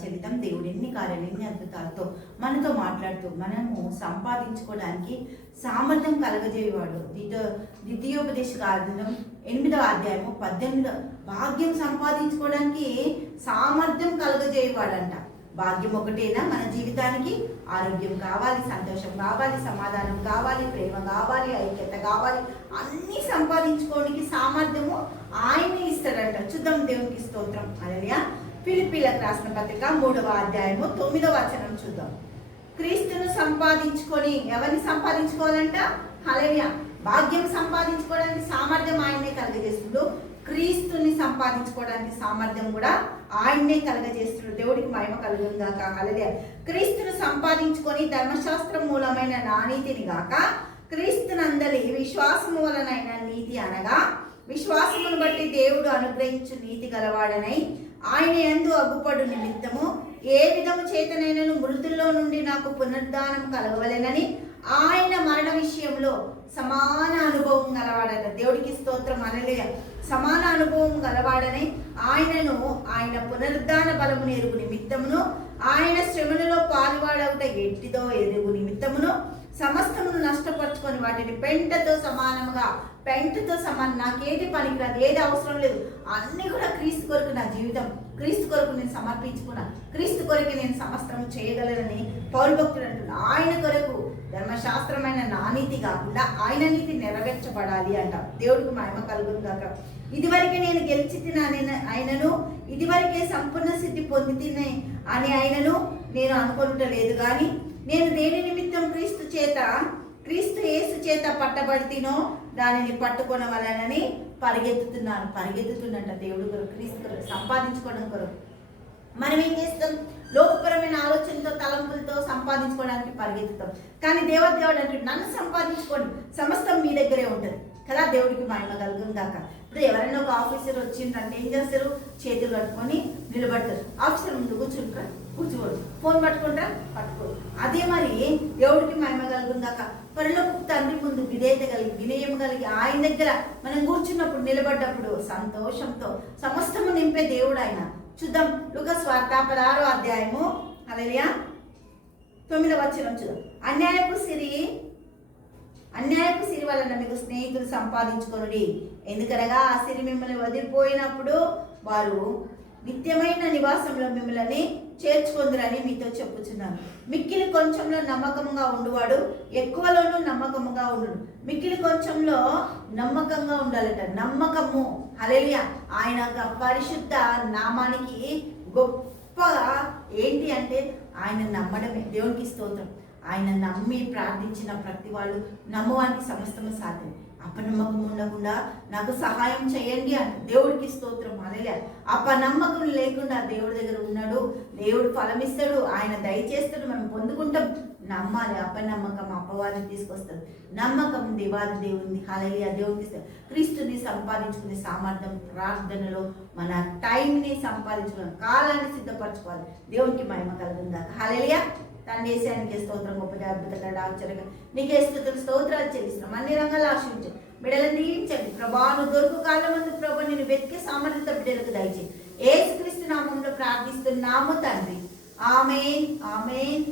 చెల్లిద్దాం. దేవుడు ఎన్ని కార్యాలు, ఎన్ని అద్భుతాలతో మనతో మాట్లాడుతూ మనము సంపాదించుకోవడానికి సామర్థ్యం కలగజేయవాడు. ద్వితీయోపదేశ కాండం 8వ అధ్యాయము 18 భాగ్యం సంపాదించుకోవడానికి సామర్థ్యం కలగజేయవాడంట. భాగ్యం ఒకటేనా? మన జీవితానికి ఆరోగ్యం కావాలి, సంతోషం కావాలి, సమాధానం కావాలి, ప్రేమ కావాలి, ఐక్యత కావాలి, అన్నీ సంపాదించుకోవడానికి సామర్థ్యము ఆయనే ఇస్తాడంట. చూద్దాం. దేవునికి స్తోత్రం. హల్లెలూయా. ఫిలిప్పీలకు రాసిన పత్రిక 3వ అధ్యాయము 9వ వచనం చూద్దాం. క్రీస్తును సంపాదించుకొని, ఎవరిని సంపాదించుకోవాలంట? హల్లెలూయా. భాగ్యం సంపాదించుకోవడానికి సామర్థ్యం ఆయనే కలుగజేస్తుండు. క్రీస్తుని సంపాదించుకోవడానికి సామర్థ్యం కూడా ఆయన్నే కలగజేస్తున్నాడు. దేవుడికి మహిమ కలుగును గాక. హల్లెలూయా. క్రీస్తును సంపాదించుకొని ధర్మశాస్త్రం మూలమైన నా నీతిని గాక క్రీస్తునందలి విశ్వాసము వలనైన నీతి అనగా విశ్వాసమును బట్టి దేవుడు అనుగ్రహించు నీతి గలవాడనై ఆయన యందు అగ్గుపడు నిమిత్తము ఏ విధము చేతనైనను మృతుల్లో నుండి నాకు పునరుద్ధానం కలగవలెనని ఆయన మరణ విషయంలో సమాన అనుభవం గలవాడట. దేవుడికి స్తోత్రం. హల్లెలూయా. సమాన అనుభవం గలవాడని ఆయనను ఆయన పునరుద్ధాన బలమును ఎరుగు నిమిత్తమును ఆయన శ్రమలలో పాలువాడవుట ఎట్టిదో ఎరుగు నిమిత్తమును సమస్తమును నష్టపరుచుకొని వాటిని పెంటతో సమానం నాకేది పనికిరాదు, ఏది అవసరం లేదు, అన్నీ కూడా క్రీస్తు కొరకు నా జీవితం, క్రీస్తు కొరకు నేను సమర్పించుకున్నా, క్రీస్తు కొరకు నేను సమస్తం చేయగలనని పౌలు భక్తుడు అంటున్నా. ఆయన కొరకు ధర్మశాస్త్రమైన నా నీతి కాకుండా ఆయన నీతి నెరవేర్చబడాలి అంట. దేవుడికి మహిమ కలుగును గాక. ఇదివరకే నేను గెలిచి ఆయనను, ఇదివరకే సంపూర్ణ సిద్ధి పొందితినే అని ఆయనను నేను అనుకుంటలేదు. కానీ నేను దేని నిమిత్తం క్రీస్తు యేసు చేత పట్టబడితినో దానిని పట్టుకొనవలనని పరిగెత్తుతుందంట. దేవుడు కొరకు, క్రీస్తు కొరకు, సంపాదించుకోవడం కొరకు. మనం ఏం చేస్తాం? లోకపరమైన ఆలోచనతో, తలంపులతో సంపాదించుకోవడానికి పరిగెత్తుతాం. కానీ దేవుడు అంటే నన్ను సంపాదించుకోండి, సమస్తం మీ దగ్గరే ఉంటుంది కదా. దేవుడికి మహిమ కలుగును గాక. ఇప్పుడు ఎవరైనా ఒక ఆఫీసర్ వచ్చిందంటే ఏం చేస్తారు? చేతులు కట్టుకొని నిలబడతారు. ఆఫీసర్ ముందు కూర్చోడు, ఫోన్ పట్టుకుంటారా? పట్టుకోరు. అదే మరి దేవుడికి మహిమ కలుగును గాక. పరలోకపు తండ్రి ముందు విధేయత కలిగి, వినయం కలిగి ఆయన దగ్గర మనం కూర్చున్నప్పుడు, నిలబడ్డప్పుడు సంతోషంతో సమస్తము నింపే దేవుడు ఆయన. చూద్దాం. లూకాసు వార్త 16వ అధ్యాయము హల్లెలూయా 9వ వచనం చూద్దాం. అన్యాయపు సిరి వలన మీకు స్నేహితులు సంపాదించుకొనుడి. ఎందుకనగా ఆ సిరి మిమ్మల్ని వదిలిపోయినప్పుడు వారు నిత్యమైన నివాసంలో మిమ్మల్ని చేర్చుకుందరని మీతో చెప్పుచున్నాను. మిక్కిలి కొంచెంలో నమ్మకంగా ఉండువాడు ఎక్కువలోనూ నమ్మకముగా ఉండు. మిక్కిలి కొంచెంలో నమ్మకంగా ఉండాలట. నమ్మకము. హల్లెలూయా. ఆయన పరిశుద్ధ నామానికి గొప్ప ఏంటి అంటే ఆయన నమ్మడమే. దేవునికి స్తోత్రం. ఆయన నమ్మి ప్రార్థించిన ప్రతి వాళ్ళు నమ్మవానికి సమస్తము సాధ్యం. అపనమ్మకం ఉండకుండా నాకు సహాయం చేయండి అంట. దేవుడికి స్తోత్రం. హల్లెలూయా. అపనమ్మకం లేకుండా దేవుడి దగ్గర ఉన్నాడు. దేవుడు ఫలమిస్తాడు, ఆయన దయచేస్తాడు, మనం పొందుకుంటాం. నమ్మాలి. అపనమ్మకం అపవాదం తీసుకొస్తాడు. నమ్మకం దేవాది దేవుని. హల్లెలూయా. దేవుడికి ఇస్తాడు. క్రీస్తుని సంపాదించుకునే సామర్థ్యం ప్రార్థనలో మన టైంని సంపాదించుకునే కాలాన్ని సిద్ధపరచుకోవాలి. దేవునికి మహిమ కలుగును గాక. హల్లెలూయా. తండ్రి యేసయ్యానికి స్తోత్రం. గొప్పగా అద్భుతంగా ఆశ్చర్యంగా నీకే స్తోత్రాలు చెల్లిస్తున్నాం. అన్ని రంగాలు ఆశ్రయించండి, బిడ్డలను దీవించండి ప్రభా. నువ్వు దొరుకు కాలం ముందు ప్రభు నేను వెతికే సామర్థ్యత బిడ్డలకు దయచేయి. యేసుక్రీస్తు నామంలో ప్రార్థిస్తున్నాము తండ్రి. ఆమేన్, ఆమేన్.